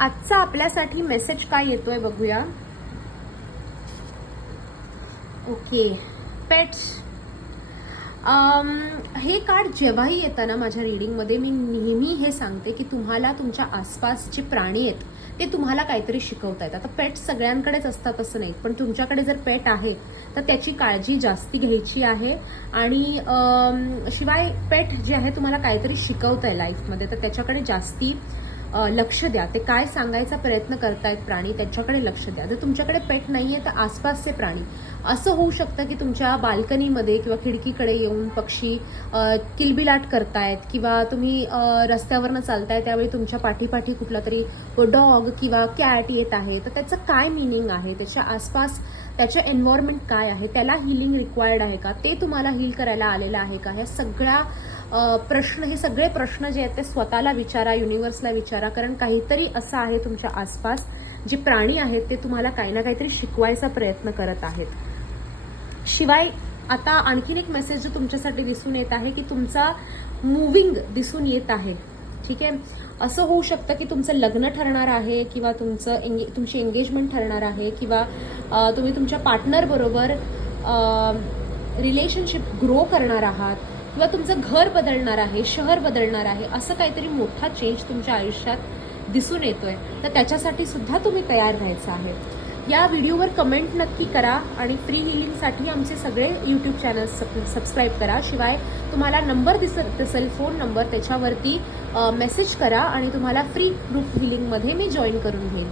आजचा आपल्यासाठी मेसेज काय येतोय बघूया. Okay, pets. हे कार्ड जेव्हाही येतं ना माझ्या रीडिंगमध्ये मी नेहमी हे सांगते की तुम्हाला तुमच्या आसपास जे प्राणी आहेत ते तुम्हाला काहीतरी शिकवतायत. आता पेट्स सगळ्यांकडेच असतात असं नाही, पण तुमच्याकडे जर पेट आहे तर त्याची काळजी जास्ती घ्यायची आहे. आणि शिवाय पेट जे आहे तुम्हाला काहीतरी शिकवतंय लाईफमध्ये, तर त्याच्याकडे जास्ती लक्ष द्या. ते काय सांगायचा प्रयत्न करतायत प्राणी त्याच्याकडे लक्ष द्या. जर तुमच्याकडे पेट नाहीये तर आसपासचे प्राणी, असं होऊ शकतं की तुमच्या बाल्कनीमध्ये किंवा खिडकीकडे येऊन पक्षी किलबिलाट करतायत, किंवा तुम्ही रस्त्यावरनं चालताय त्यावेळी तुमच्या पाठीपाठी कुठला तरी डॉग किंवा कॅट येत आहे. तर त्याचं काय मिनिंग आहे, त्याच्या आसपास त्याचं एन्व्हायरमेंट काय आहे, त्याला हिलिंग रिक्वायर्ड आहे का, ते तुम्हाला हील करायला आलेलं आहे का, ह्या सगळ्या हे सगळे प्रश्न जे आहेत ते स्वतःला विचारा, युनिव्हर्सला विचारा. कारण काहीतरी असं आहे तुमच्या आसपास, जे प्राणी आहेत ते तुम्हाला काही ना काहीतरी शिकवायचा प्रयत्न करत आहेत. शिवाय आता आणखीन एक मेसेज जो तुमच्यासाठी दिसून येत आहे की तुमचा मुव्हिंग दिसून येत आहे. ठीक आहे, असं होऊ शकतं की तुमचं लग्न ठरणार आहे, किंवा तुमची एंगेजमेंट ठरणार आहे, किंवा तुम्ही तुमच्या पार्टनर बरोबर रिलेशनशिप ग्रो करणार आहात, किंवा तुमचं घर बदलणार आहे, शहर बदलणार आहे. असं काहीतरी मोठा चेंज तुमच्या आयुष्यात दिसून येतोय, तर त्याच्यासाठी सुद्धा तुम्ही तयार राहायचं आहे. या व्हिडिओवर कमेंट नक्की करा आणि फ्री हिलिंगसाठी आमचे सगळे यूट्यूब चॅनल्स सबस्क्राईब करा. शिवाय तुम्हाला नंबर दिसत असेल, फोन नंबर, त्याच्यावरती मेसेज करा आणि तुम्हाला फ्री ग्रुप हिलिंगमध्ये मी जॉईन करून घेईन.